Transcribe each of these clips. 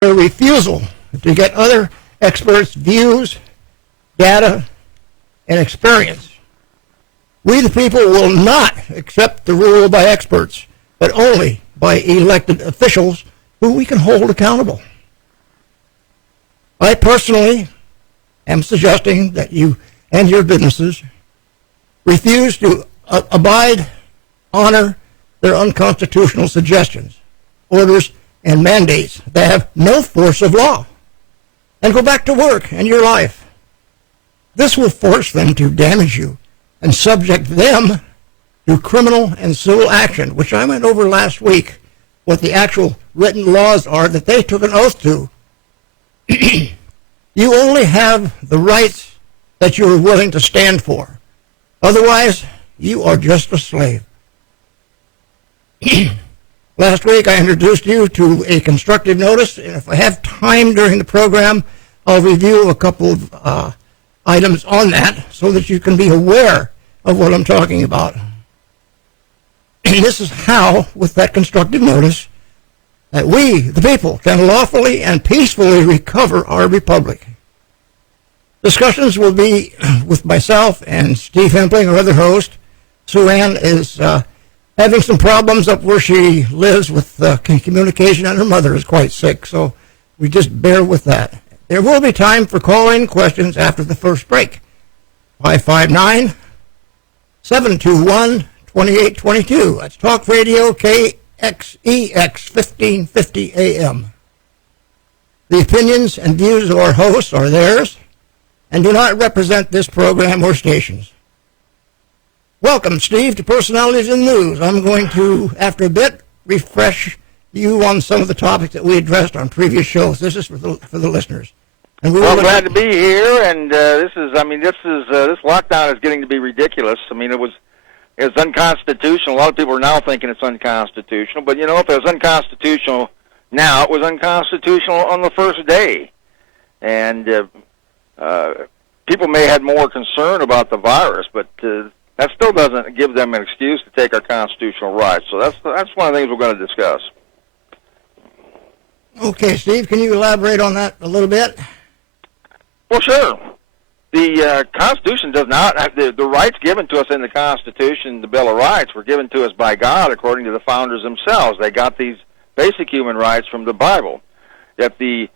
their refusal to get other experts' views, data, and experience. We the people will not accept the rule by experts, but only by elected officials who we can hold accountable. I personally am suggesting that you and your businesses refuse to abide, honor their unconstitutional suggestions, orders, and mandates that have no force of law, and go back to work and your life. This will force them to damage you and subject them to criminal and civil action, which I went over last week, what the actual written laws are that they took an oath to. You only have the rights that you are willing to stand for. Otherwise, you are just a slave. Last week, I introduced you to a constructive notice, and if I have time during the program, I'll review a couple of items on that so that you can be aware of what I'm talking about. And this is how, with that constructive notice, that we, the people, can lawfully and peacefully recover our republic. Discussions will be with myself and Steve Hempling, our other host. Sue Ann is having some problems up where she lives with communication, and her mother is quite sick, so we just bear with that. There will be time for call-in questions after the first break. 559-721-2822. That's Talk Radio KXEX 1550 AM. The opinions and views of our hosts are theirs and do not represent this program or stations. Welcome, Steve, to Personalities in News. I'm going to, after a bit, refresh you on some of the topics that we addressed on previous shows. This is for the listeners. And well, glad to be here. And this lockdown is getting to be ridiculous. I mean, it's unconstitutional. A lot of people are now thinking it's unconstitutional. But you know, if it was unconstitutional now, it was unconstitutional on the first day. And people may have more concern about the virus, but that still doesn't give them an excuse to take our constitutional rights. So that's one of the things we're going to discuss. Okay, Steve, can you elaborate on that a little bit? Well, sure. The Constitution does not have the rights given to us in the Constitution, the Bill of Rights, were given to us by God according to the founders themselves. They got these basic human rights from the Bible. Yet these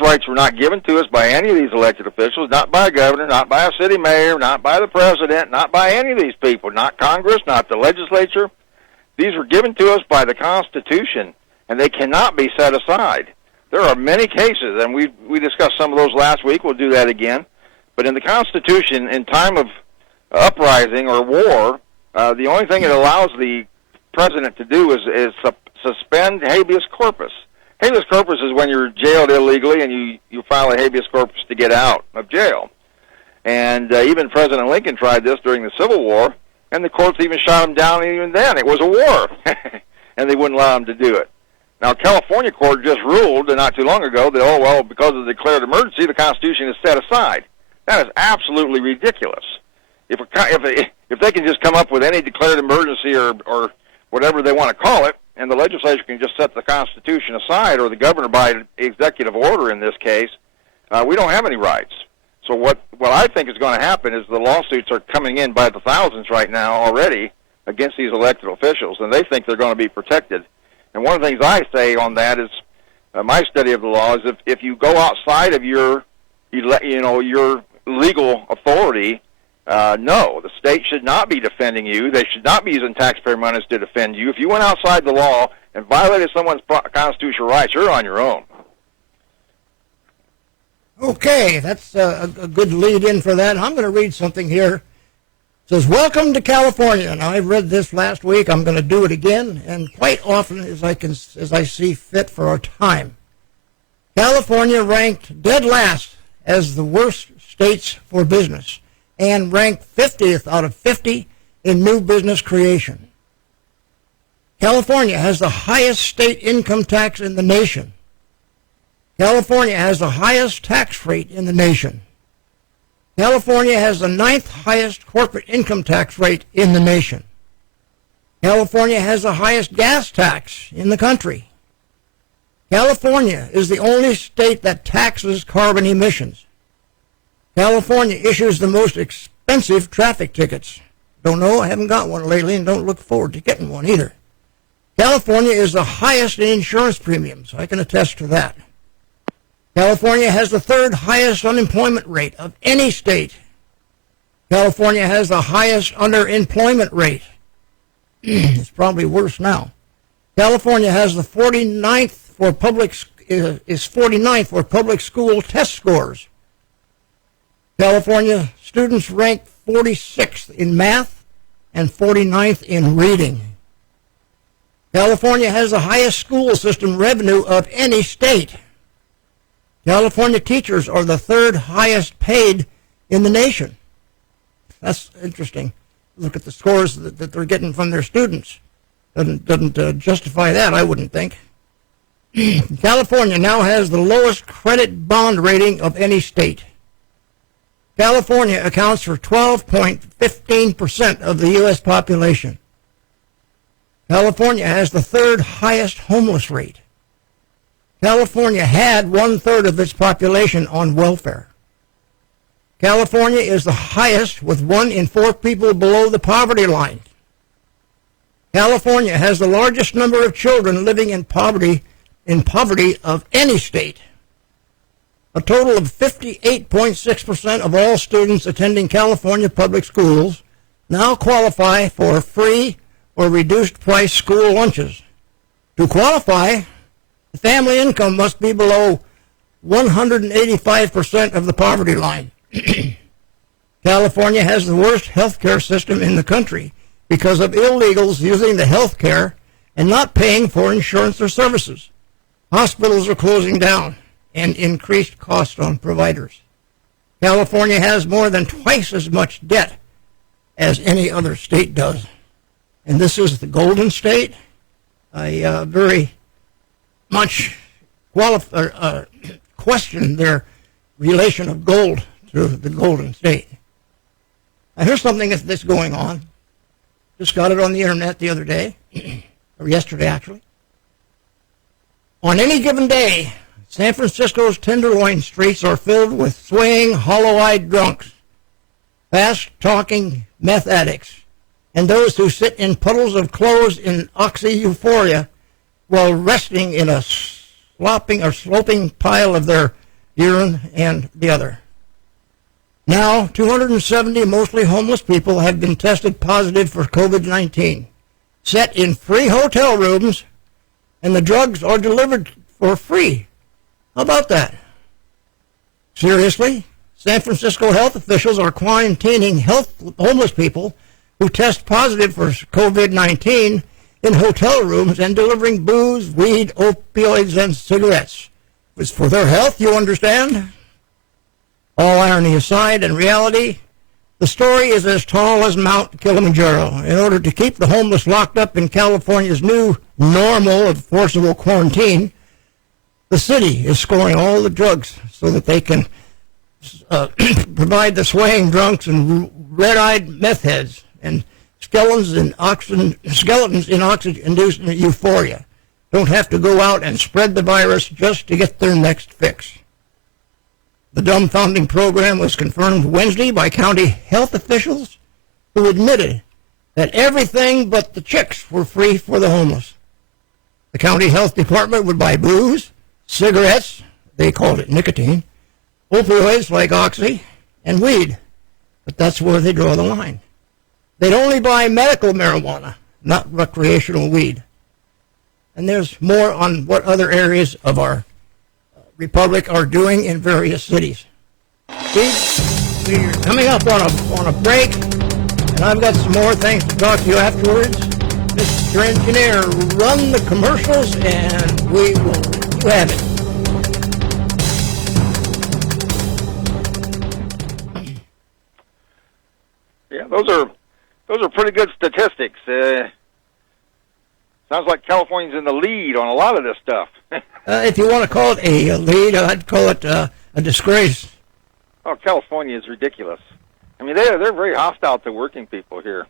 rights were not given to us by any of these elected officials, not by a governor, not by a city mayor, not by the president, not by any of these people, not Congress, not the legislature. These were given to us by the Constitution, and they cannot be set aside. There are many cases, and we discussed some of those last week. We'll do that again. But in the Constitution, in time of uprising or war, the only thing it allows the president to do is suspend habeas corpus. Habeas corpus is when you're jailed illegally and you file a habeas corpus to get out of jail. And even President Lincoln tried this during the Civil War, and the courts even shot him down even then. It was a war, and they wouldn't allow him to do it. Now, California court just ruled not too long ago that, because of the declared emergency, the Constitution is set aside. That is absolutely ridiculous. If they can just come up with any declared emergency or whatever they want to call it, and the legislature can just set the Constitution aside, or the governor by executive order in this case, we don't have any rights. So what I think is going to happen is the lawsuits are coming in by the thousands right now already against these elected officials, and they think they're going to be protected. And one of the things I say on that is my study of the law is if you go outside of your legal authority, no, the state should not be defending you. They should not be using taxpayer monies to defend you. If you went outside the law and violated someone's constitutional rights, you're on your own. Okay, that's a good lead-in for that. I'm going to read something here. It says, "Welcome to California." Now, I read this last week. I'm going to do it again, and quite often as I see fit for our time. California ranked dead last as the worst states for business, and ranked 50th out of 50 in new business creation. California has the highest state income tax in the nation. California has the highest tax rate in the nation. California has the 9th highest corporate income tax rate in the nation. California has the highest gas tax in the country. California is the only state that taxes carbon emissions. California issues the most expensive traffic tickets. Don't know, I haven't got one lately and don't look forward to getting one either. California is the highest in insurance premiums. I can attest to that. California has the third highest unemployment rate of any state. California has the highest underemployment rate. It's probably worse now. California has the 49th for public is 49th for public school test scores. California students rank 46th in math and 49th in reading. California has the highest school system revenue of any state. California teachers are the third highest paid in the nation. That's interesting. Look at the scores that they're getting from their students. Doesn't justify that, I wouldn't think. California now has the lowest credit bond rating of any state. California accounts for 12.15% of the U.S. population. California has the third highest homeless rate. California had 1/3 of its population on welfare. California is the highest with 1 in 4 people below the poverty line. California has the largest number of children living in poverty of any state. A total of 58.6% of all students attending California public schools now qualify for free or reduced price school lunches. To qualify, the family income must be below 185% of the poverty line. California has the worst health care system in the country because of illegals using the health care and not paying for insurance or services. Hospitals are closing down and increased costs on providers. California has more than twice as much debt as any other state does. And this is the Golden State. I very much question their relation of gold to the Golden State. Now, here's something that's going on. Just got it on the internet the other day, or yesterday actually. On any given day, San Francisco's Tenderloin streets are filled with swaying, hollow-eyed drunks, fast-talking meth addicts, and those who sit in puddles of clothes in oxy-euphoria while resting in a sloping pile of their urine and the other. Now, 270 mostly homeless people have been tested positive for COVID-19, set in free hotel rooms, and the drugs are delivered for free. How about that? Seriously? San Francisco health officials are quarantining homeless people who test positive for COVID-19 in hotel rooms and delivering booze, weed, opioids, and cigarettes. It's for their health, you understand? All irony aside, in reality, the story is as tall as Mount Kilimanjaro. In order to keep the homeless locked up in California's new normal of forcible quarantine, the city is scoring all the drugs so that they can provide the swaying drunks and red-eyed meth heads and skeletons in oxygen-induced euphoria. Don't have to go out and spread the virus just to get their next fix. The dumbfounding program was confirmed Wednesday by county health officials who admitted that everything but the chicks were free for the homeless. The county health department would buy booze, cigarettes, they called it nicotine, opioids like oxy, and weed. But that's where they draw the line. They'd only buy medical marijuana, not recreational weed. And there's more on what other areas of our republic are doing in various cities. We're coming up on a break, and I've got some more things to talk to you afterwards. Mr. Engineer, run the commercials, and you have it. Yeah, those are pretty good statistics. Sounds like California's in the lead on a lot of this stuff. If you want to call it a lead, I'd call it a disgrace. Oh, California is ridiculous. I mean, they're very hostile to working people here.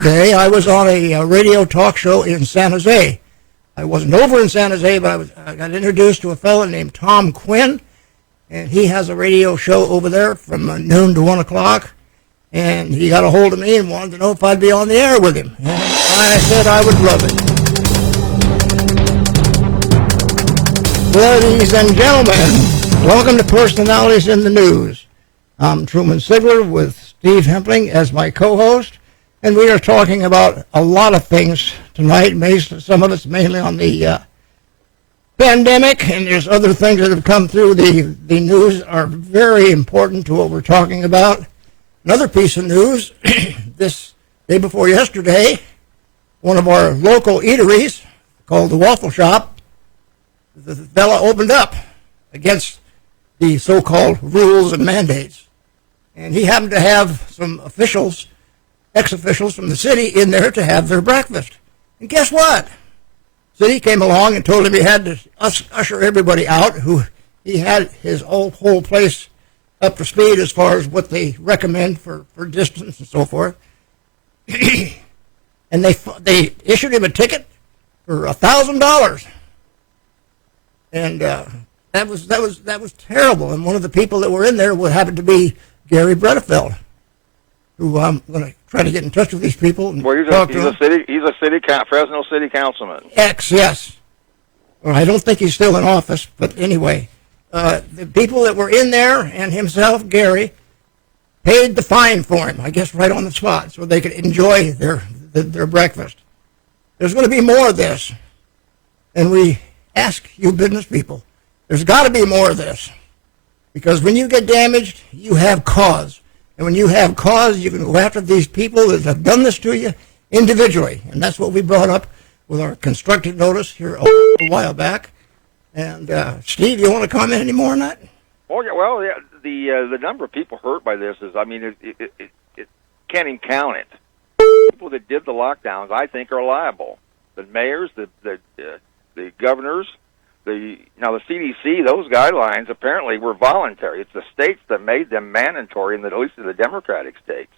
Today, I was on a radio talk show in San Jose. I wasn't over in San Jose, but I got introduced to a fellow named Tom Quinn, and he has a radio show over there from noon to 1 o'clock. And he got a hold of me and wanted to know if I'd be on the air with him. And I said I would love it. Ladies and gentlemen, welcome to Personalities in the News. I'm Truman Sigler with Steve Hempling as my co-host, and we are talking about a lot of things tonight. Some of it's mainly on the pandemic, and there's other things that have come through. The news are very important to what we're talking about. Another piece of news, this day before yesterday, one of our local eateries called the Waffle Shop, the fella opened up against the so-called rules and mandates. And he happened to have some officials, ex-officials from the city in there to have their breakfast. And guess what? City came along and told him he had to usher everybody out, who he had his whole place up to speed as far as what they recommend for distance and so forth. And they issued him a ticket for $1,000. And that was terrible. And one of the people that were in there happened to be Gary Bredefeld, who I'm going to try to get in touch with these people. And well, he's a Fresno City councilman. Yes. Well, I don't think he's still in office, but anyway. The people that were in there and himself, Gary, paid the fine for him, I guess right on the spot, so they could enjoy their breakfast. There's going to be more of this. And we ask you business people, there's got to be more of this. Because when you get damaged, you have cause. And when you have cause, you can go after these people that have done this to you individually. And that's what we brought up with our constructive notice here a while back. And Steve, you want to comment any more on that? Oh yeah, well, yeah, the number of people hurt by this is, I mean, it can't even count it. People that did the lockdowns, I think, are liable. The mayors, the governors, the CDC. Those guidelines apparently were voluntary. It's the states that made them mandatory, at least in the Democratic states.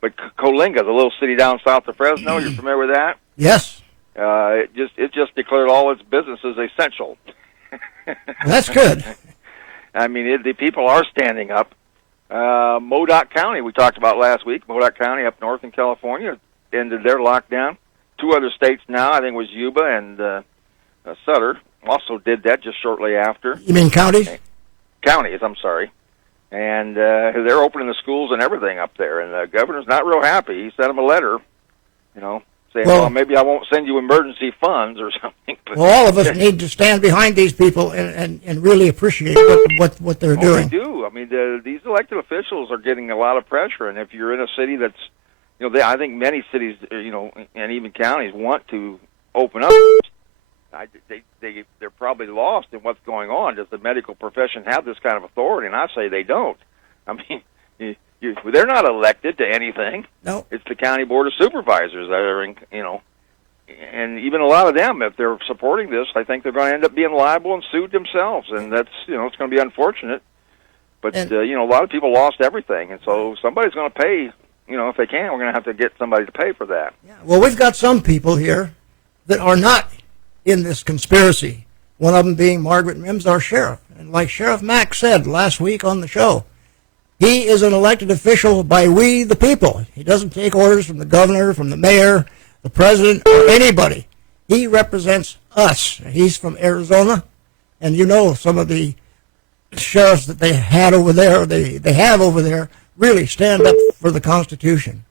But Coalinga, the little city down south of Fresno, you're familiar with that? Yes. It just declared all its businesses essential. That's good. I mean, the people are standing up. Modoc County, we talked about last week. Modoc County up north in California ended their lockdown. 2 other states now, I think it was Yuba and Sutter, also did that just shortly after. You mean counties? Counties, I'm sorry. And they're opening the schools and everything up there. And the governor's not real happy. He sent them a letter, saying, well, maybe I won't send you emergency funds or something. But, well, all of us need to stand behind these people and really appreciate what they're doing. They do. I mean, these elected officials are getting a lot of pressure, and if you're in a city that's, I think many cities, and even counties want to open up. They're probably lost in what's going on. Does the medical profession have this kind of authority? And I say they don't. I mean, they're not elected to anything. No. It's the county board of supervisors that are, and even a lot of them, if they're supporting this, I think they're going to end up being liable and sued themselves, and that's, it's going to be unfortunate. But, a lot of people lost everything, and so somebody's going to pay, if they can, we're going to have to get somebody to pay for that. Yeah. Well, we've got some people here that are not in this conspiracy, one of them being Margaret Mims, our sheriff. And like Sheriff Mack said last week on the show, he is an elected official by we the people. He doesn't take orders from the governor, from the mayor, the president, or anybody. He represents us. He's from Arizona, and some of the sheriffs that they had over there, they have over there, really stand up for the Constitution.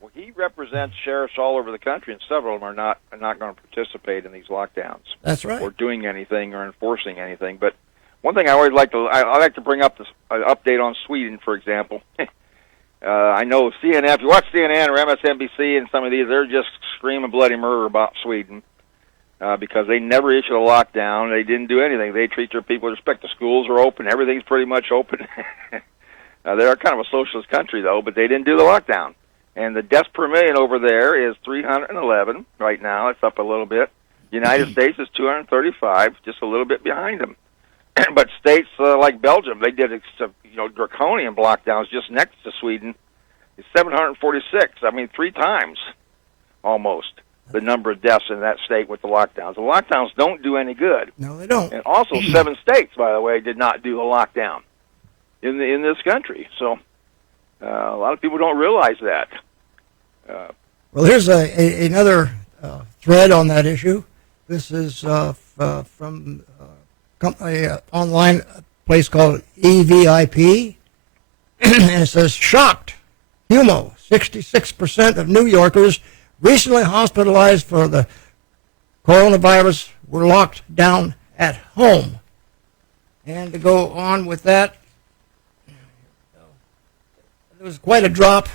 Well, he represents sheriffs all over the country, and several of them are not going to participate in these lockdowns. That's right. Or doing anything or enforcing anything. But one thing I always like to bring up this update on Sweden, for example. I know CNN, if you watch CNN or MSNBC and some of these, they're just screaming bloody murder about Sweden because they never issued a lockdown. They didn't do anything. They treat their people with respect. The schools are open. Everything's pretty much open. They're kind of a socialist country, though, but they didn't do the lockdown. And the deaths per million over there is 311 right now. It's up a little bit. United States is 235, just a little bit behind them. But states like Belgium, they did draconian lockdowns just next to Sweden. It's 746. I mean, 3 times almost the number of deaths in that state with the lockdowns. The lockdowns don't do any good. No, they don't. And also 7 states, by the way, did not do a lockdown in this country. So a lot of people don't realize that. Well, here's another thread on that issue. This is from an online place called EVIP, and it says, shocked, Humo, 66% of New Yorkers recently hospitalized for the coronavirus were locked down at home. And to go on with that, there was quite a drop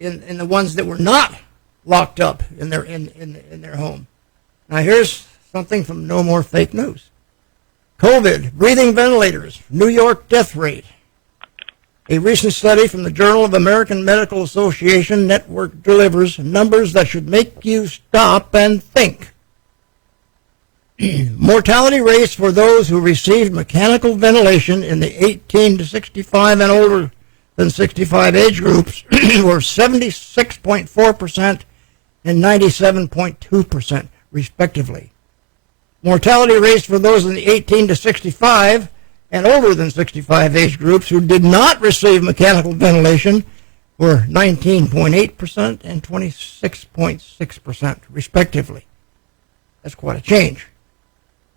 in the ones that were not locked up in their home. Now here's something from No More Fake News. COVID, breathing ventilators, New York death rate. A recent study from the Journal of American Medical Association Network delivers numbers that should make you stop and think. Mortality rates for those who received mechanical ventilation in the 18 to 65 and older than 65 age groups were 76.4% and 97.2%, respectively. Mortality rates for those in the 18 to 65 and older than 65 age groups who did not receive mechanical ventilation were 19.8% and 26.6%, respectively. That's quite a change,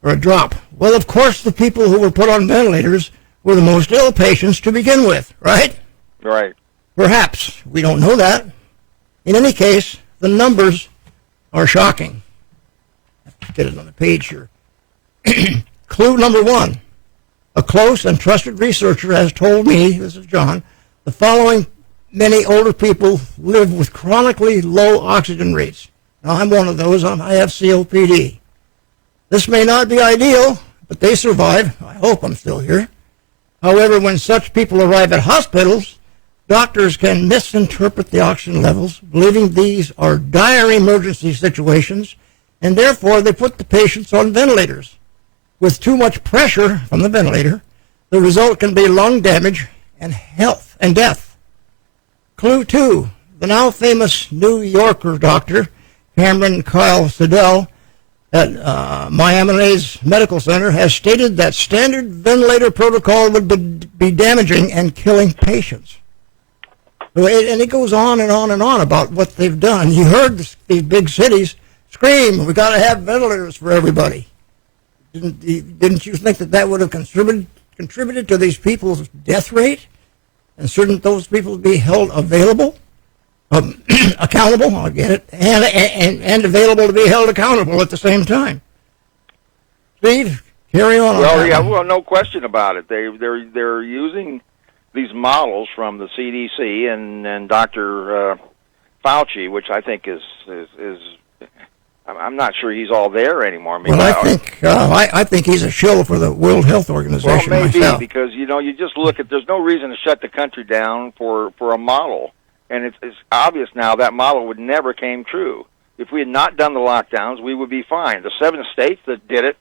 or a drop. Well, of course, the people who were put on ventilators were the most ill patients to begin with, right? Right. Perhaps. We don't know that. In any case, the numbers are shocking. I have to get it on the page here. Clue number 1. A close and trusted researcher has told me, this is John, the following: many older people live with chronically low oxygen rates. Now, I'm one of those. I have COPD. This may not be ideal, but they survive. I hope I'm still here. However, when such people arrive at hospitals, doctors can misinterpret the oxygen levels, believing these are dire emergency situations, and therefore they put the patients on ventilators. With too much pressure from the ventilator, the result can be lung damage and death. Clue 2. The now famous New Yorker doctor, Cameron Kyle Siddell, at Miami-Dade Medical Center, has stated that standard ventilator protocol would be damaging and killing patients. And it goes on and on and on about what they've done. You heard these big cities scream, we got to have ventilators for everybody. Didn't you think that would have contributed to these people's death rate? And shouldn't those people be held available, accountable? I'll get it, and available to be held accountable at the same time. Steve, carry on. Well, yeah, well, no question about it. They're using these models from the CDC and Dr. Fauci, which I think is I'm not sure he's all there anymore. I mean, well, I think he's a shill for the World Health Organization. Well, maybe myself. Because you just look at. There's no reason to shut the country down for a model, and it's obvious now that model would never came true. If we had not done the lockdowns, we would be fine. The 7 states that did it,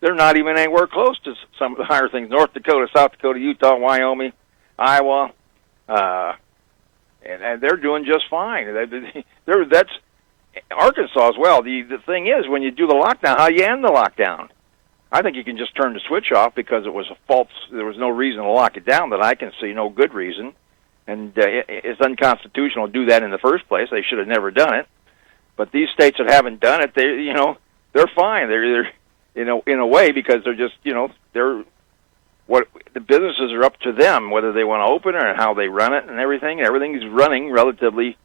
they're not even anywhere close to some of the higher things. North Dakota, South Dakota, Utah, Wyoming, Iowa, and they're doing just fine. That's Arkansas as well. The thing is, when you do the lockdown, how you end the lockdown? I think you can just turn the switch off because it was a false. There was no reason to lock it down that I can see, no good reason, and it's unconstitutional to do that in the first place. They should have never done it. But these states that haven't done it, they're fine. They're in a way because they're just they're what the businesses are up to them whether they want to open it and how they run it and everything. Everything is running relatively.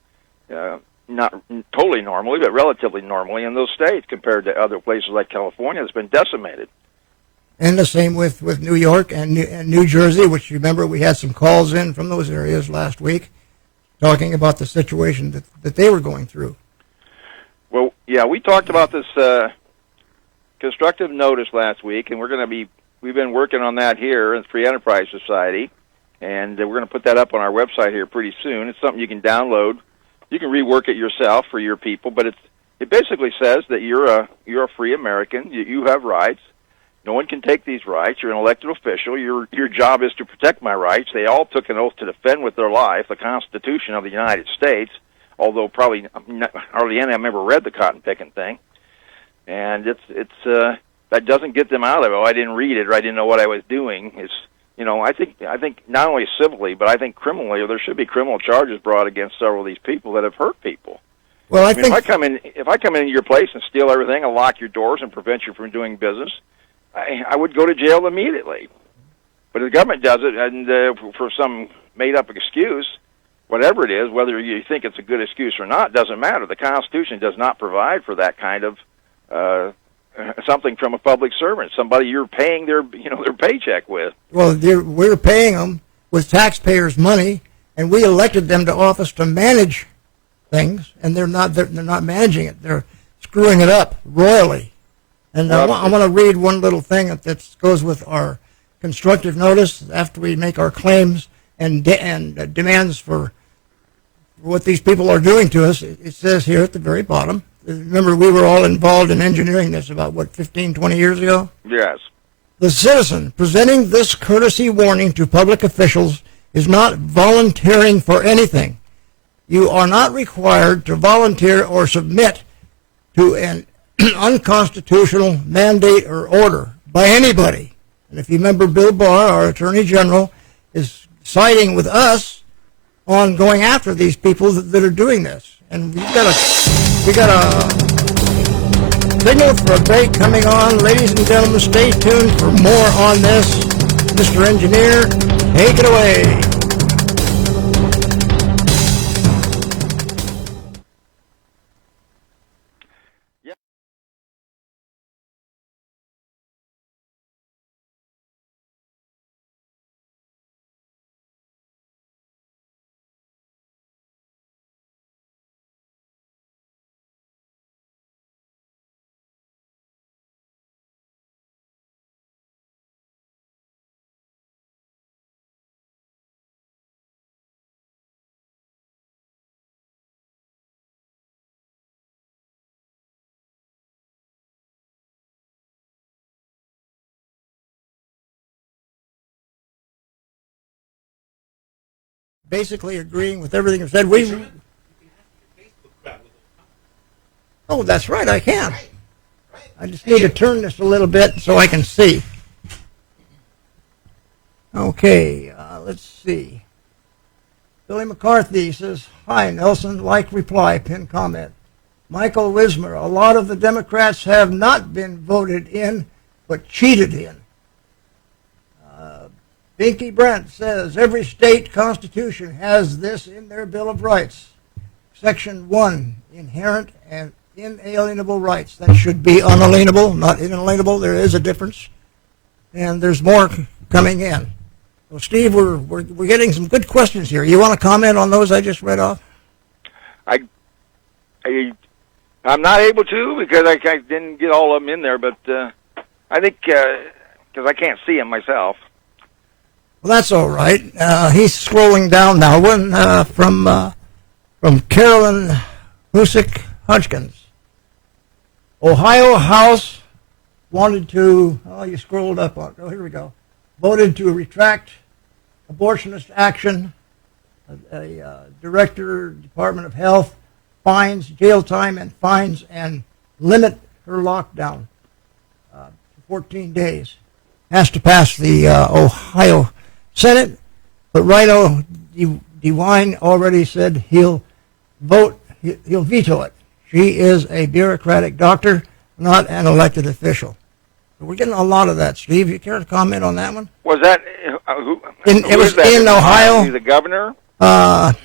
Not totally normally, but relatively normally in those states compared to other places like California that's been decimated. And the same with New York and New Jersey, which you remember we had some calls in from those areas last week talking about the situation that they were going through. Well, yeah, we talked about this constructive notice last week, and we've been working on that here in the Free Enterprise Society, and we're going to put that up on our website here pretty soon. It's something you can download. You can rework it yourself for your people, but it basically says that you're a free American. You have rights, No one can take these rights. You're an elected official. Your job is to protect my rights. They all took an oath to defend with their life the Constitution of the United States, although probably hardly any of them ever read the cotton picking thing. And that doesn't get them out of it. Oh, I didn't read it, or I didn't know what I was doing. It's, you know, I think not only civilly, but I think criminally, there should be criminal charges brought against several of these people that have hurt people. Well, I mean, think if I come into your place and steal everything and lock your doors and prevent you from doing business, I would go to jail immediately. But the government does it, and for some made-up excuse, whatever it is, whether you think it's a good excuse or not, doesn't matter. The Constitution does not provide for that kind of something from a public servant, somebody you're paying their paycheck with. Well, we're paying them with taxpayers' money, and we elected them to office to manage things, and they're not managing it. They're screwing it up royally. And I want to read one little thing that goes with our constructive notice after we make our claims and demands for what these people are doing to us. It says here at the very bottom, remember we were all involved in engineering this about, 15, 20 years ago? Yes. The citizen presenting this courtesy warning to public officials is not volunteering for anything. You are not required to volunteer or submit to an unconstitutional mandate or order by anybody. And if you remember, Bill Barr, our Attorney General, is siding with us on going after these people that are doing this. And we got a signal for a break coming on. Ladies and gentlemen, stay tuned for more on this. Mr. Engineer, take it away. Basically agreeing with everything I've said. Oh, that's right, I can. I just need to turn this a little bit so I can see. Okay, let's see. Billy McCarthy says, "Hi, Nelson, like, reply, pin comment." Michael Wismer, "A lot of the Democrats have not been voted in, but cheated in." Binky Brent says, "Every state constitution has this in their Bill of Rights. Section 1, inherent and inalienable rights." That should be unalienable, not inalienable. There is a difference. And there's more coming in. So, Steve, we're getting some good questions here. You want to comment on those I just read off? I'm not able to because I didn't get all of them in there, but I think because I can't see them myself. Well, that's all right. He's scrolling down now. One from Carolyn Husick Hodgkins. Ohio House wanted to, you scrolled up on, here we go, voted to retract abortionist action. Director, Department of Health, fines, jail time and fines, and limit her lockdown for 14 days. Has to pass the Ohio Senate, but Rhino DeWine already said he'll veto it. She is a bureaucratic doctor, not an elected official. So we're getting a lot of that. Steve, you care to comment on that one? Was that it was that? In Ohio? The governor? I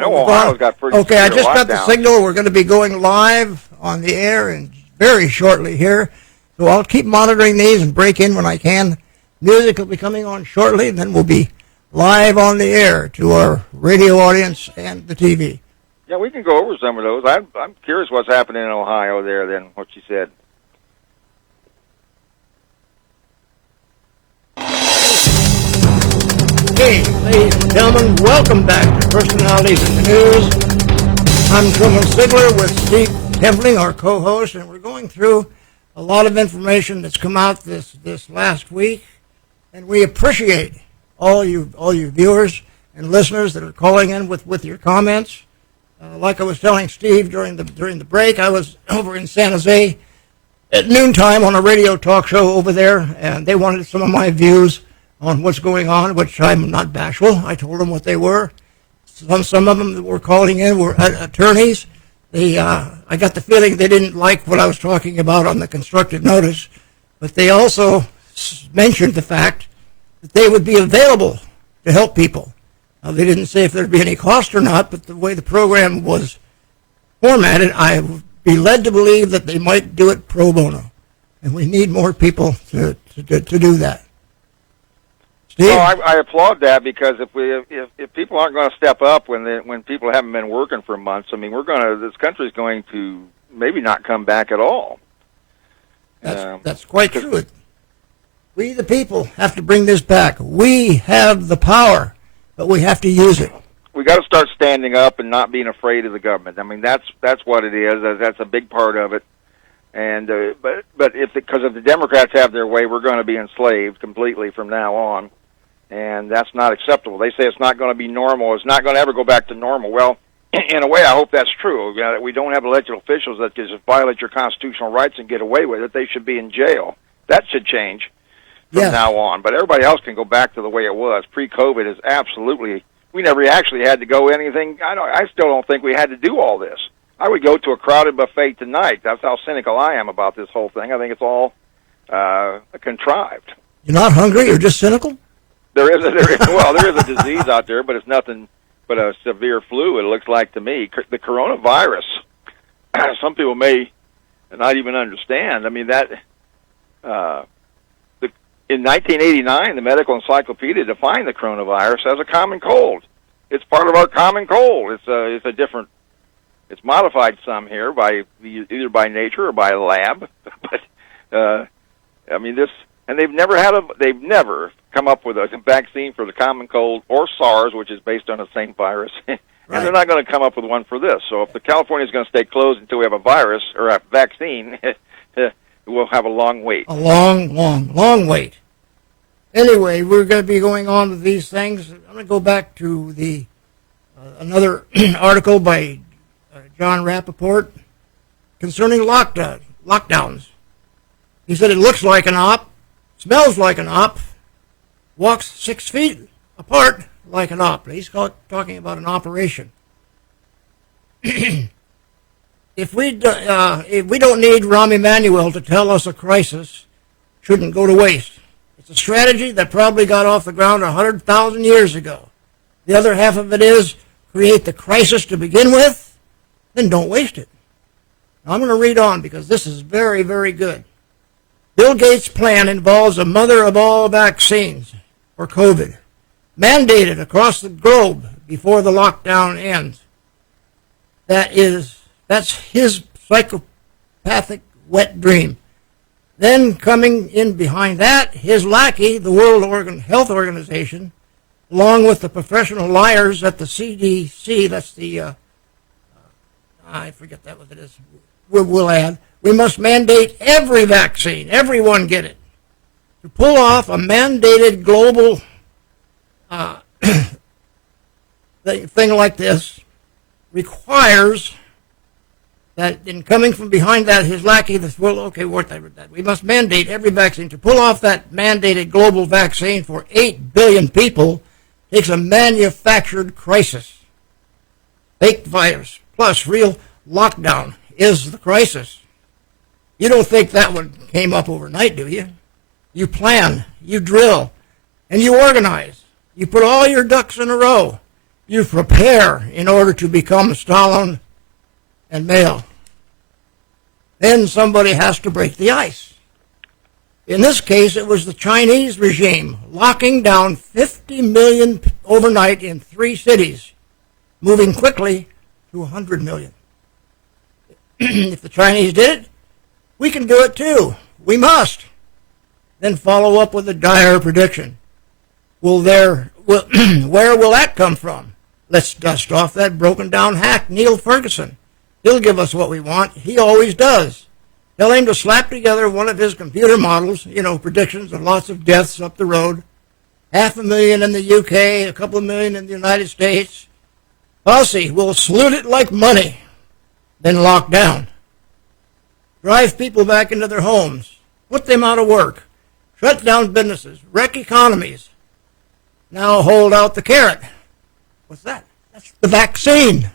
know Ohio's got pretty okay, I severe just got the lockdown. signal. We're going to be going live on the air and very shortly here. So I'll keep monitoring these and break in when I can. Music will be coming on shortly, and then we'll be live on the air to our radio audience and the TV. Yeah, we can go over some of those. I'm curious what's happening in Ohio there, then, what you said. Hey, ladies and gentlemen, welcome back to Personalities in the News. I'm Truman Sigler with Steve Hevling, our co-host, and we're going through a lot of information that's come out this last week, and we appreciate all you viewers and listeners that are calling in with your comments. Like I was telling Steve during the break, I was over in San Jose at noontime on a radio talk show over there, and they wanted some of my views on what's going on, which I'm not bashful. I told them what they were. Some of them that were calling in were attorneys. I got the feeling they didn't like what I was talking about on the constructive notice, but they also mentioned the fact that they would be available to help people. They didn't say if there'd be any cost or not, but the way the program was formatted, I would be led to believe that they might do it pro bono, and we need more people to do that. Steve? Well, I applaud that, because if people aren't going to step up when people haven't been working for months, I mean, this country's going to maybe not come back at all. That's quite true. We, the people, have to bring this back. We have the power, but we have to use it. We got to start standing up and not being afraid of the government. I mean, that's what it is. That's a big part of it. And but if the Democrats have their way, we're going to be enslaved completely from now on, and that's not acceptable. They say it's not going to be normal. It's not going to ever go back to normal. Well, in a way, I hope that's true. We don't have elected officials that just violate your constitutional rights and get away with it. They should be in jail. That should change from now on. But everybody else can go back to the way it was. Pre-COVID is absolutely. We never actually had to go anything. I still don't think we had to do all this. I would go to a crowded buffet tonight. That's how cynical I am about this whole thing. I think it's all contrived. You're not hungry? You're just cynical? There is a disease out there, but it's nothing but a severe flu, it looks like to me. The coronavirus, some people may not even understand. I mean, in 1989, the Medical Encyclopedia defined the coronavirus as a common cold. It's part of our common cold. It's modified some here either by nature or by a lab. But I mean, and they've never come up with a vaccine for the common cold or SARS, which is based on the same virus. And they're not going to come up with one for this. So if the California is going to stay closed until we have a virus or a vaccine, we'll have a long wait. A long wait. Anyway, we're going to be going on with these things. I'm going to go back to another article by John Rappaport concerning lockdowns. He said it looks like an op, smells like an op, walks 6 feet apart like an op. He's talking about an operation. If we don't need Rahm Emanuel to tell us a crisis shouldn't go to waste. It's a strategy that probably got off the ground 100,000 years ago. The other half of it is create the crisis to begin with, then don't waste it. Now, I'm going to read on because this is very, very good. Bill Gates' plan involves a mother of all vaccines for COVID, mandated across the globe before the lockdown ends. That's his psychopathic wet dream. Then coming in behind that, his lackey, the World Health Organization, along with the professional liars at the CDC, that's the, I forget that what it is, we'll add, we must mandate every vaccine, everyone get it. To pull off a mandated global thing like this requires that in coming from behind that, his lackey, we must mandate every vaccine. To pull off that mandated global vaccine for 8 billion people takes a manufactured crisis. Fake virus plus real lockdown is the crisis. You don't think that one came up overnight, do you? You plan, you drill, and you organize. You put all your ducks in a row. You prepare in order to become Stalin and Mao. Then somebody has to break the ice. In this case, it was the Chinese regime locking down 50 million overnight in 3 cities, moving quickly to 100 million. If the Chinese did it, we can do it too. We must. Then follow up with a dire prediction. Where will that come from? Let's dust off that broken down hack, Neil Ferguson. He'll give us what we want. He always does. Tell him to slap together one of his computer models, predictions of lots of deaths up the road. 500,000 in the UK, a couple of million in the United States. I'll see. We'll salute it like money. Then lock down. Drive people back into their homes. Put them out of work. Shut down businesses. Wreck economies. Now hold out the carrot. What's that? That's the vaccine.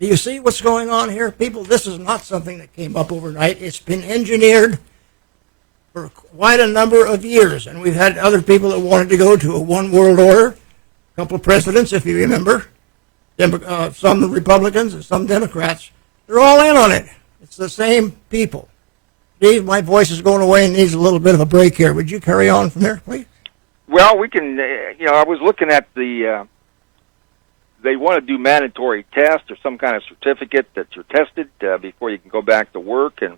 Do you see what's going on here? People, this is not something that came up overnight. It's been engineered for quite a number of years, and we've had other people that wanted to go to a one world order. A couple of presidents, if you remember. Some Republicans and some Democrats. They're all in on it. It's the same people. Steve, my voice is going away and needs a little bit of a break here. Would you carry on from there, please? Well, we can, I was looking at they want to do mandatory tests or some kind of certificate that you're tested before you can go back to work. And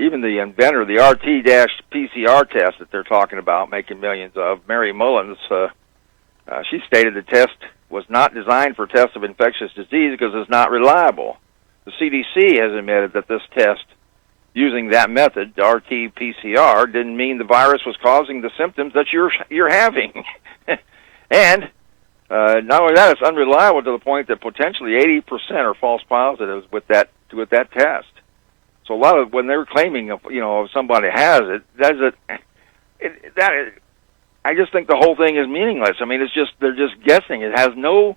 even the inventor of the RT-PCR test that they're talking about, making millions of, Mary Mullins, she stated the test was not designed for tests of infectious disease because it's not reliable. The CDC has admitted that this test, using that method, RT-PCR, didn't mean the virus was causing the symptoms that you're having. And not only that, it's unreliable to the point that potentially 80% are false positives with that test. So a lot of when they're claiming, if somebody has it, I just think the whole thing is meaningless. I mean, they're just guessing. There's no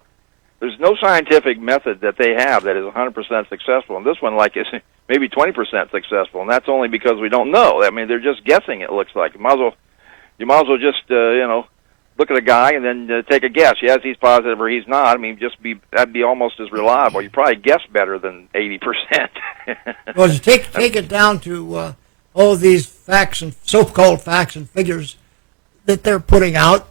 scientific method that they have that is 100% successful. And this one, is maybe 20% successful, and that's only because we don't know. I mean, they're just guessing. It looks like you might as well just look at a guy and then take a guess. Yes, he's positive or he's not. I mean, that'd be almost as reliable. You probably guess better than 80%. Well, to take it down to all these facts and so-called facts and figures that they're putting out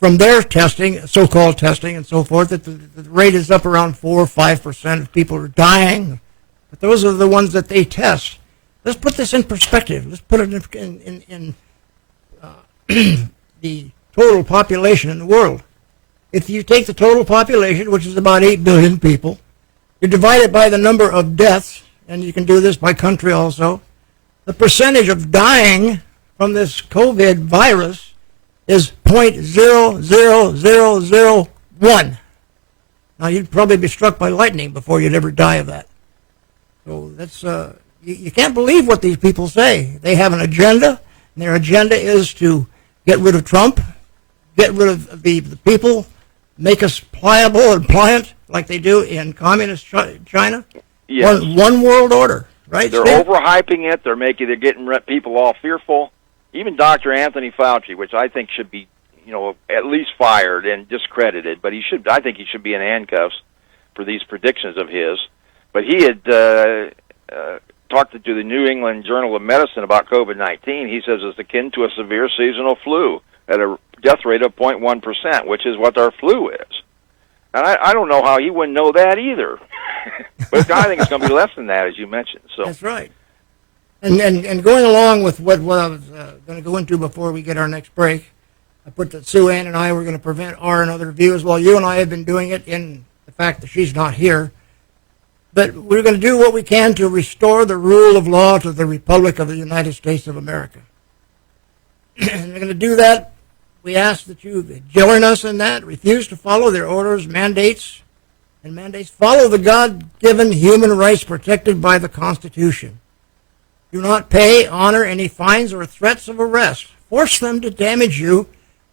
from their testing, so-called testing and so forth, that the rate is up around 4 or 5% of people are dying. But those are the ones that they test. Let's put this in perspective. Let's put it in the total population in the world. If you take the total population, which is about 8 billion people, you divide it by the number of deaths, and you can do this by country also, the percentage of dying from this COVID virus is 0.00001. Now, you'd probably be struck by lightning before you'd ever die of that. So that's you can't believe what these people say. They have an agenda, and their agenda is to get rid of Trump, get rid of the people, make us pliable and pliant like they do in communist China. Yes. One world order, right? They're Steve? overhyping it. They're getting people all fearful. Even Dr. Anthony Fauci, which I think should be, at least fired and discredited, but I think he should be in handcuffs for these predictions of his. But he had talked to the New England Journal of Medicine about COVID-19. He says it's akin to a severe seasonal flu at a death rate of 0.1%, which is what our flu is. And I don't know how he wouldn't know that either. But I think it's going to be less than that, as you mentioned. So that's right. And going along with what I was going to go into before we get our next break, I put that Sue Ann and I were going to prevent our and other views. Well, you and I have been doing it in the fact that she's not here. But we're going to do what we can to restore the rule of law to the Republic of the United States of America. And we're going to do that. We ask that you join us in that. Refuse to follow their orders, mandates. Follow the God-given human rights protected by the Constitution. Do not pay, honor any fines or threats of arrest. Force them to damage you,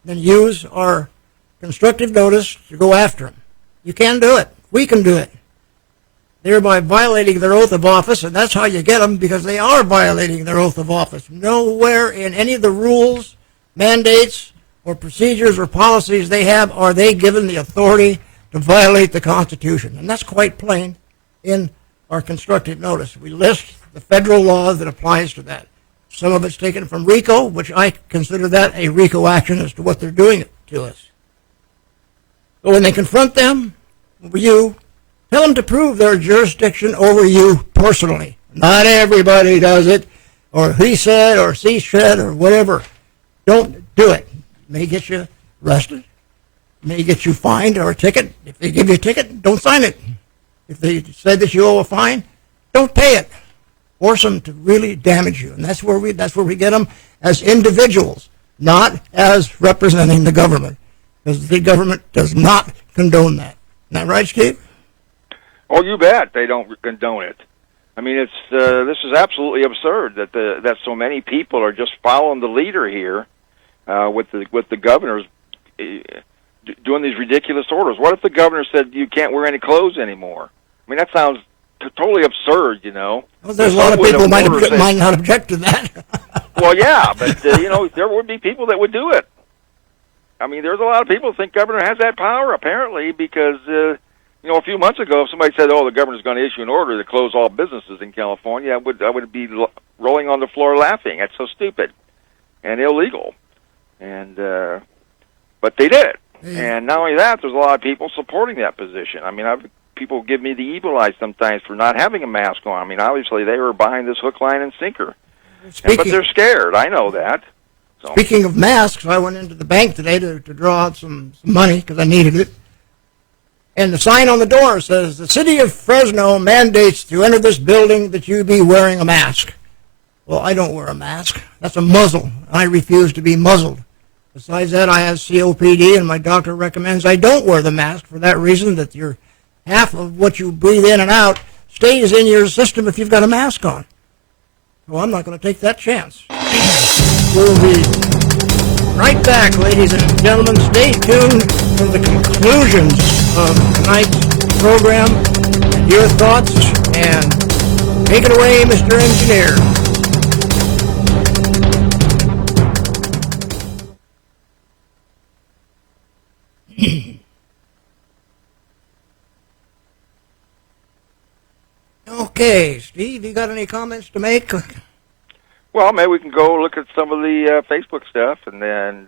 then use our constructive notice to go after them. You can do it. We can do it. Thereby violating their oath of office, and that's how you get them, because they are violating their oath of office. Nowhere in any of the rules, mandates, or procedures or policies they have are they given the authority to violate the Constitution. And that's quite plain in our constructive notice. We list the federal law that applies to that. Some of it's taken from RICO, which I consider that a RICO action as to what they're doing to us. So when they confront them, you tell them to prove their jurisdiction over you personally. Not everybody does it, or he said, or she said, or whatever. Don't do it. It may get you arrested. It may get you fined or a ticket. If they give you a ticket, don't sign it. If they say that you owe a fine, don't pay it. Force them to really damage you. And that's where we get them as individuals, not as representing the government. Because the government does not condone that. Isn't that right, Steve? Oh, you bet they don't condone it. I mean, this is absolutely absurd that so many people are just following the leader here with the governors doing these ridiculous orders. What if the governor said you can't wear any clothes anymore? I mean, that sounds totally absurd, you know. Well, there's a lot of people who might not object to that. Well, yeah, but there would be people that would do it. I mean, there's a lot of people who think governor has that power apparently because. A few months ago, if somebody said, "Oh, the governor's going to issue an order to close all businesses in California," I would be rolling on the floor laughing. That's so stupid and illegal. And but they did it. And not only that, there's a lot of people supporting that position. I mean, people give me the evil eye sometimes for not having a mask on. I mean, obviously they were behind this hook, line, and sinker. But they're scared. I know that. So. Speaking of masks, I went into the bank today to draw out some money because I needed it. And the sign on the door says, "The city of Fresno mandates to enter this building that you be wearing a mask." Well, I don't wear a mask. That's a muzzle. I refuse to be muzzled. Besides that, I have COPD, and my doctor recommends I don't wear the mask for that reason, that half of what you breathe in and out stays in your system if you've got a mask on. So I'm not going to take that chance. We'll be right back, ladies and gentlemen. Stay tuned for the conclusions of tonight's program and your thoughts, and take it away, Mr. Engineer. Okay, Steve, you got any comments to make? Well, maybe we can go look at some of the Facebook stuff, and then.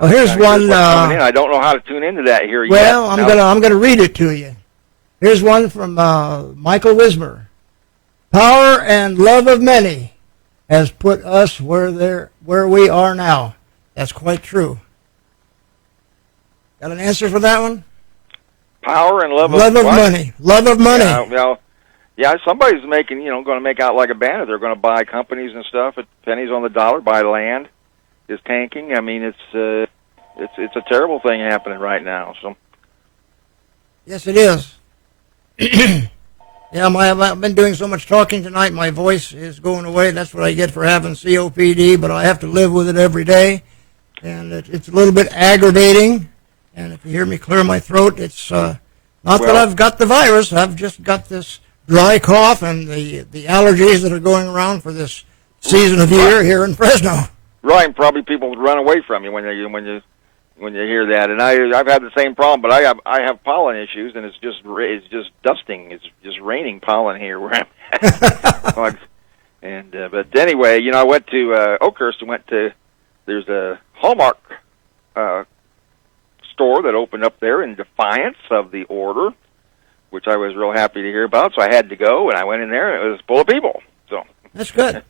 Well, here's one. I don't know how to tune into that here yet. Well, I'm gonna read it to you. Here's one from Michael Wismer. "Power and love of many has put us where we are now." That's quite true. Got an answer for that one? Power and love of money. Love of money. Yeah, somebody's going to make out like a bandit. They're going to buy companies and stuff at pennies on the dollar, buy land. Is tanking. I mean, it's a terrible thing happening right now. So. Yes, it is. Yeah, I've been doing so much talking tonight. My voice is going away. That's what I get for having COPD. But I have to live with it every day, and it's a little bit aggravating. And if you hear me clear my throat, it's not that I've got the virus. I've just got this dry cough and the allergies that are going around for this season of year here in Fresno. Right, and probably people would run away from you when you hear that. And I've had the same problem, but I have pollen issues, and it's just dusting. It's just raining pollen here where I'm at. But anyway, I went to Oakhurst and there's a Hallmark store that opened up there in defiance of the order, which I was real happy to hear about. So I had to go, and I went in there, and it was full of people. So that's good.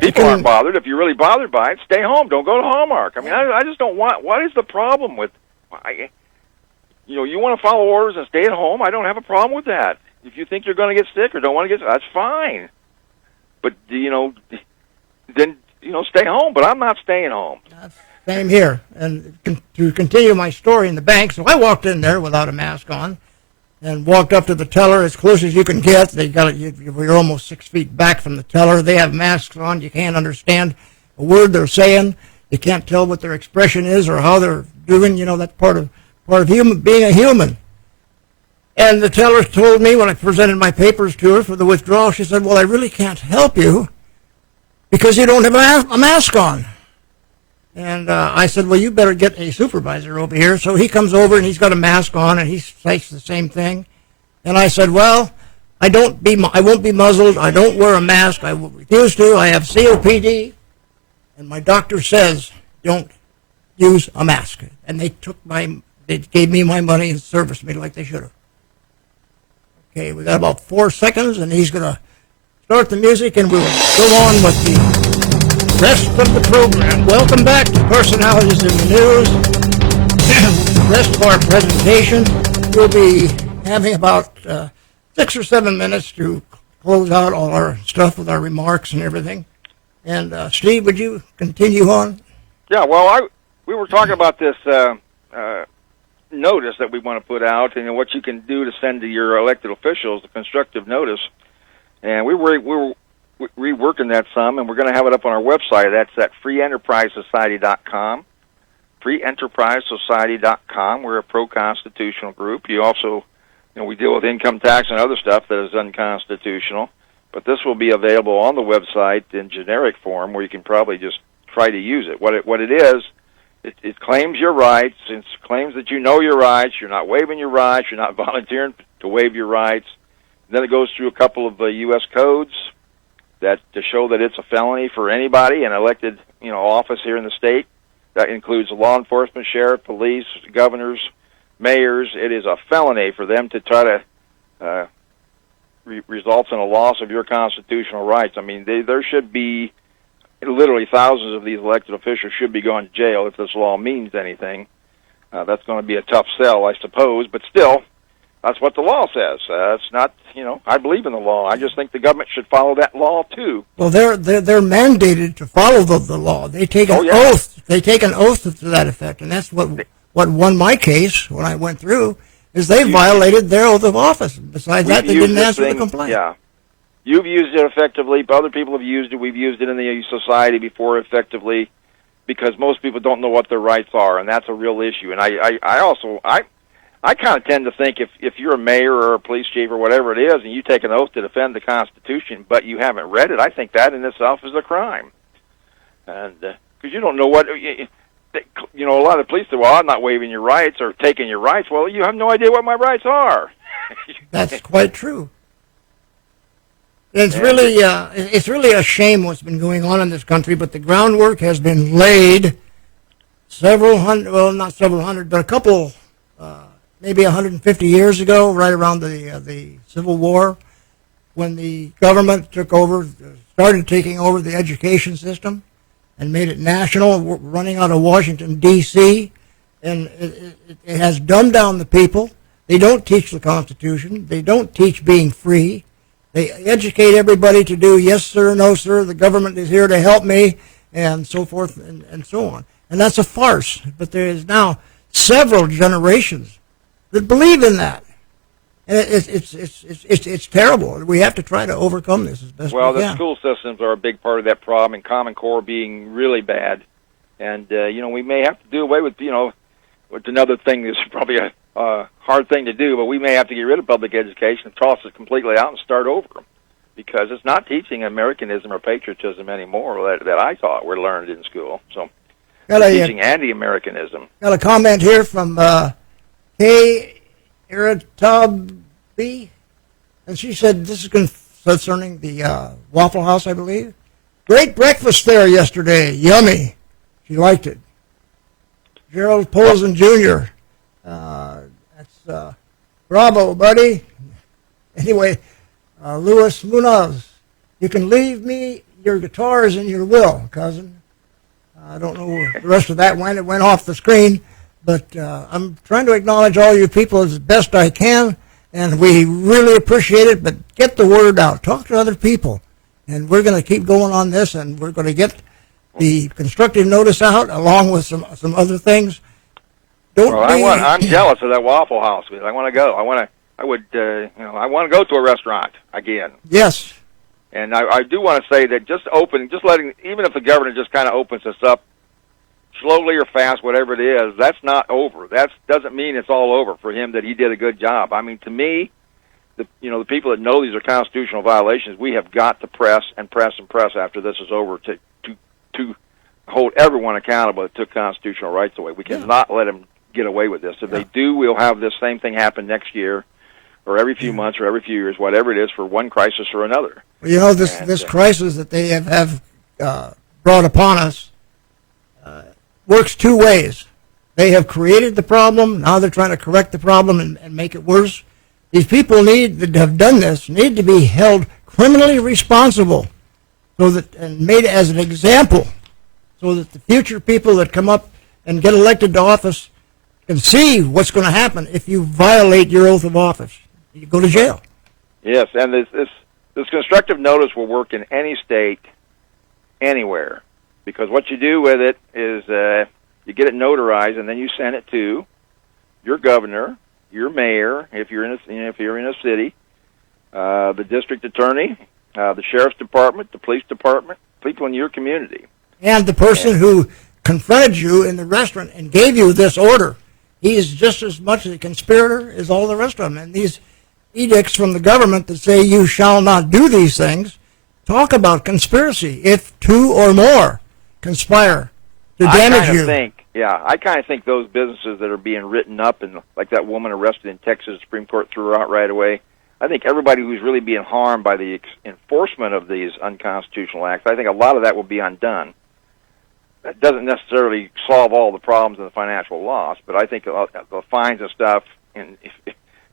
People aren't bothered. If you're really bothered by it, stay home. Don't go to Hallmark. I mean, I just don't want. What is the problem with? You want to follow orders and stay at home. I don't have a problem with that. If you think you're going to get sick or don't want to get sick, that's fine. But then stay home. But I'm not staying home. Same here. And to continue my story in the bank, so I walked in there without a mask on, and walked up to the teller as close as you can get. You're almost 6 feet back from the teller. They have masks on. You can't understand a word they're saying. You can't tell what their expression is or how they're doing. That's part of being a human. And the teller told me when I presented my papers to her for the withdrawal, she said, "Well, I really can't help you because you don't have a mask on." And I said, "Well, you better get a supervisor over here." So he comes over, and he's got a mask on, and he says the same thing. And I said, "Well, I won't be muzzled. I don't wear a mask. I will refuse to. I have COPD, and my doctor says don't use a mask." And they gave me my money and serviced me like they should have. Okay, we got about 4 seconds, and he's going to start the music, and we'll go on with the rest of the program. Welcome back to Personalities in the News. The rest of our presentation will be having about 6 or 7 minutes to close out all our stuff with our remarks and everything. And Steve, would you continue on? Yeah, well, we were talking about this notice that we want to put out, and what you can do to send to your elected officials, the constructive notice. And we were reworking that some, and we're going to have it up on our website. That's at freeenterprisesociety.com. freeenterprisesociety.com. We're a pro-constitutional group. You also, we deal with income tax and other stuff that is unconstitutional. But this will be available on the website in generic form, where you can probably just try to use it. What it is, it claims your rights. It claims that you know your rights. You're not waiving your rights. You're not volunteering to waive your rights. Then it goes through a couple of U.S. codes that to show that it's a felony for anybody in elected office here in the state. That includes law enforcement, sheriff, police, governors, mayors. It is a felony for them to try to results in a loss of your constitutional rights. I mean, there should be literally thousands of these elected officials should be going to jail if this law means anything. That's going to be a tough sell, I suppose, but still, that's what the law says. It's not, I believe in the law. I just think the government should follow that law too. Well, they're mandated to follow the law. They take an oath. They take an oath to that effect, and that's what won my case when I went through. Is they violated their oath of office. Besides that, they didn't answer the complaint. Yeah. You've used it effectively. Other people have used it. We've used it in the society before effectively because most people don't know what their rights are, and that's a real issue. And I kind of tend to think if you're a mayor or a police chief or whatever it is and you take an oath to defend the Constitution but you haven't read it, I think that in itself is a crime. And because you don't know what... a lot of the police say, well, I'm not waiving your rights or taking your rights. Well, you have no idea what my rights are. That's quite true. It's really a shame what's been going on in this country, but the groundwork has been laid several hundred, well, not several hundred, but a couple, maybe 150 years ago, right around the Civil War, when the government started taking over the education system and made it national, running out of Washington, D.C., and it has dumbed down the people. They don't teach the Constitution. They don't teach being free. They educate everybody to do yes, sir, no, sir, the government is here to help me, and so forth and so on. And that's a farce. But there is now several generations that believe in that. And it's terrible. We have to try to overcome this as best we can. Well, the school systems are a big part of that problem, and Common Core being really bad. And, we may have to do away with, with another thing that's probably a hard thing to do, but we may have to get rid of public education, toss it completely out, and start over. Because it's not teaching Americanism or patriotism anymore that I thought were learned in school. So it's teaching anti-Americanism. Got a comment here from Kay Iritabi, and she said this is concerning the Waffle House, I believe. Great breakfast there yesterday. Yummy. She liked it. Gerald Polson Jr. That's bravo, buddy. Anyway, Louis Munoz, you can leave me your guitars and your will, cousin. I don't know where the rest of that went. It went off the screen. But I'm trying to acknowledge all you people as best I can, and we really appreciate it. But get the word out. Talk to other people. And we're going to keep going on this, and we're going to get the constructive notice out along with some other things. I'm jealous of that Waffle House. I want to go. I want to go to a restaurant again. Yes. And I do want to say that even if the governor just kind of opens this up, slowly or fast, whatever it is, that's not over. That doesn't mean it's all over for him, that he did a good job. I mean, to me, the people that know these are constitutional violations, we have got to press and press and press after this is over to hold everyone accountable that took constitutional rights away. We cannot let them get away with this. If they do, we'll have this same thing happen next year or every few months or every few years, whatever it is, for one crisis or another. Well, this crisis that they have brought upon us works two ways. They have created the problem. Now they're trying to correct the problem and make it worse. These people that have done this need to be held criminally responsible and made as an example so that the future people that come up and get elected to office can see what's going to happen if you violate your oath of office. You go to jail. Yes, and this constructive notice will work in any state, anywhere, because what you do with it is you get it notarized, and then you send it to your governor, your mayor, if you're in a city, the district attorney, the sheriff's department, the police department, people in your community. And the person who confronted you in the restaurant and gave you this order, he is just as much a conspirator as all the rest of them. And these edicts from the government that say you shall not do these things talk about conspiracy. If two or more conspire to damage you. I kind of think those businesses that are being written up, and like that woman arrested in Texas, the Supreme Court threw her out right away. I think everybody who's really being harmed by the enforcement of these unconstitutional acts, I think a lot of that will be undone. That doesn't necessarily solve all the problems of the financial loss, but I think the fines and stuff, and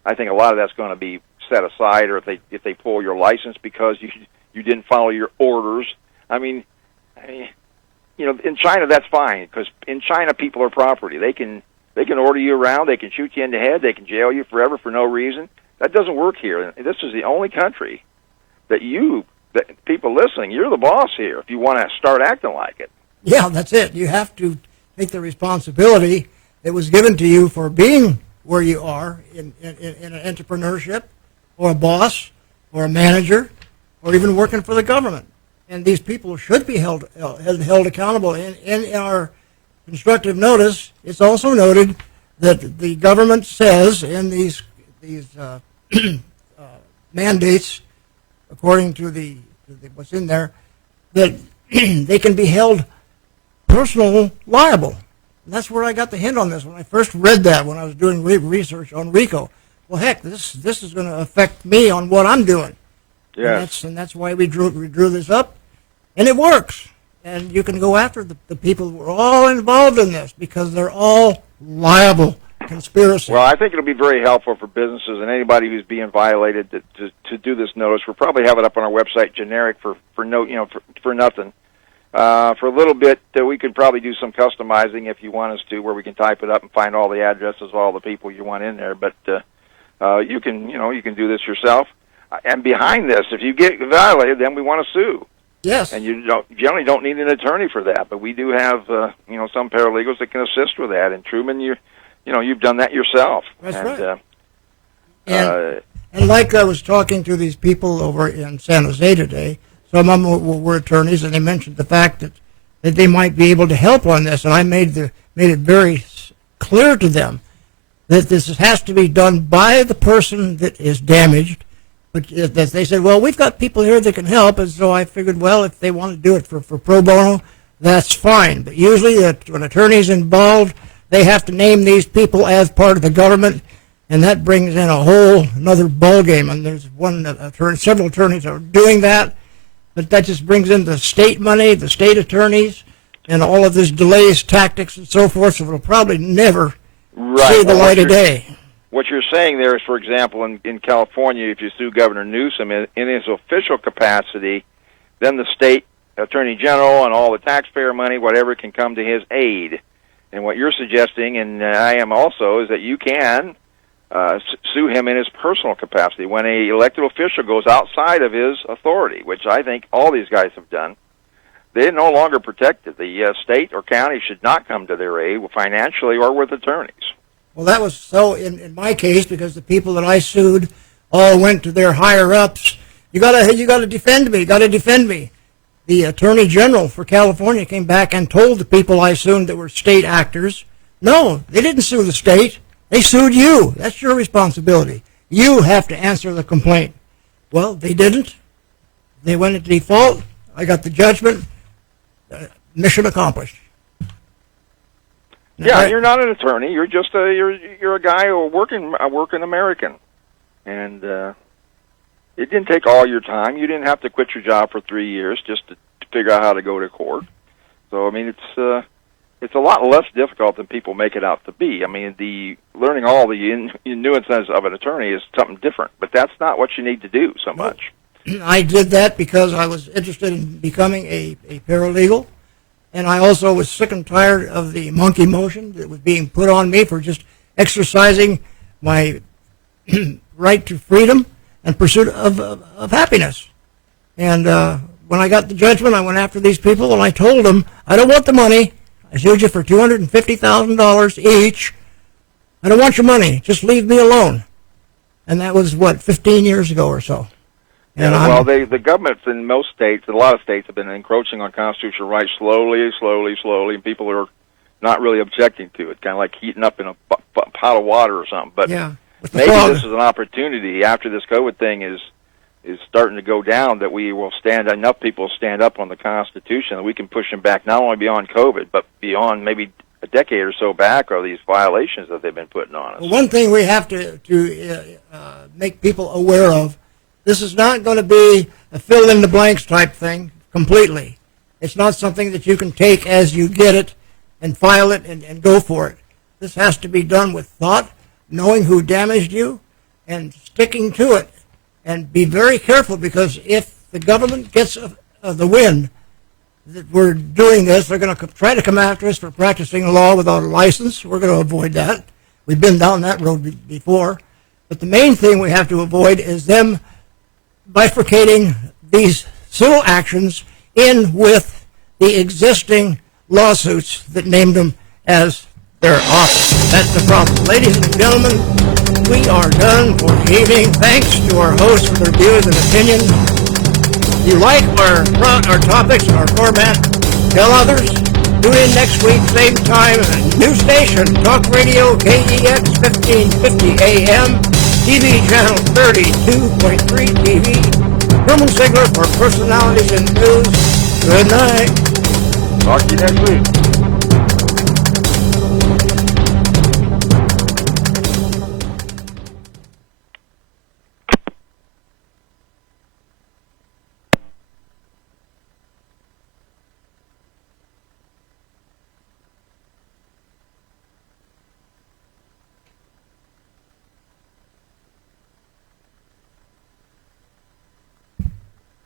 I think a lot of that's going to be set aside, or if they pull your license because you didn't follow your orders. I mean, in China that's fine, because in China people are property. They can order you around, they can shoot you in the head, they can jail you forever for no reason. That doesn't work here. This is the only country that people listening, you're the boss here if you want to start acting like it. Yeah, that's it. You have to take the responsibility that was given to you for being where you are in an entrepreneurship, or a boss, or a manager, or even working for the government. And these people should be held accountable. In our constructive notice, it's also noted that the government says in these mandates, according to what's in there, that they can be held personal liable. And that's where I got the hint on this when I first read that when I was doing research on RICO. Well, heck, this is going to affect me on what I'm doing. Yes. And that's why we drew this up, and it works. And you can go after the people who are all involved in this, because they're all liable. Conspiracy. Well, I think it'll be very helpful for businesses and anybody who's being violated to do this notice. We'll probably have it up on our website, generic for nothing. For a little bit, we could probably do some customizing if you want us to, where we can type it up and find all the addresses of all the people you want in there. But you can do this yourself. And behind this, if you get violated, then we want to sue. Yes. And you generally don't need an attorney for that, but we do have some paralegals that can assist with that. And Truman, you've done that yourself. That's right. And like I was talking to these people over in San Jose today, some of them were attorneys, and they mentioned the fact that they might be able to help on this. And I made it very clear to them that this has to be done by the person that is damaged. But that they said, well, we've got people here that can help, and so I figured, well, if they want to do it for pro bono, that's fine. But usually, when attorney's involved, they have to name these people as part of the government, and that brings in a whole another ballgame. And there's several attorneys are doing that, but that just brings in the state money, the state attorneys, and all of this delays, tactics, and so forth. So it'll probably never see the light of day. What you're saying there is, for example, in California, if you sue Governor Newsom in his official capacity, then the state attorney general and all the taxpayer money, whatever, can come to his aid. And what you're suggesting, and I am also, is that you can sue him in his personal capacity when an elected official goes outside of his authority, which I think all these guys have done. They're no longer protected. The state or county should not come to their aid financially or with attorneys. Well, that was so in my case, because the people that I sued all went to their higher-ups. You gotta defend me. You gotta defend me. The Attorney General for California came back and told the people I sued that were state actors, no, they didn't sue the state. They sued you. That's your responsibility. You have to answer the complaint. Well, they didn't. They went into default. I got the judgment. Mission accomplished. Yeah, you're not an attorney. You're just you're a guy who a working American, and it didn't take all your time. You didn't have to quit your job for 3 years just to figure out how to go to court. So I mean, it's a lot less difficult than people make it out to be. I mean, learning all the nuances of an attorney is something different, but that's not what you need to do so much. I did that because I was interested in becoming a paralegal. And I also was sick and tired of the monkey motion that was being put on me for just exercising my right to freedom and pursuit of happiness. And when I got the judgment, I went after these people, and I told them, I don't want the money. I sued you for $250,000 each. I don't want your money. Just leave me alone. And that was, 15 years ago or so. And well, the governments in most states, a lot of states, have been encroaching on constitutional rights slowly, and people are not really objecting to it, kind of like heating up in a pot of water or something. But yeah, maybe this is an opportunity after this COVID thing is starting to go down, that we will enough people stand up on the Constitution that we can push them back not only beyond COVID, but beyond maybe a decade or so back, are these violations that they've been putting on us. Well, one thing we have to make people aware of, this is not going to be a fill-in-the-blanks type thing completely. It's not something that you can take as you get it and file it and go for it. This has to be done with thought, knowing who damaged you, and sticking to it. And be very careful, because if the government gets the wind that we're doing this, they're going to try to come after us for practicing law without a license. We're going to avoid that. We've been down that road before. But the main thing we have to avoid is them bifurcating these civil actions in with the existing lawsuits that named them as their office. That's the problem. Ladies and gentlemen, we are done for the evening. Thanks to our hosts for their views and opinions. If you like our topics and our format, tell others. Tune in next week, same time, new station, Talk Radio, KEX 1550 AM, TV channel 32.3 TV. Herman Sigler for Personalities in News. Good night. Talk to you next week.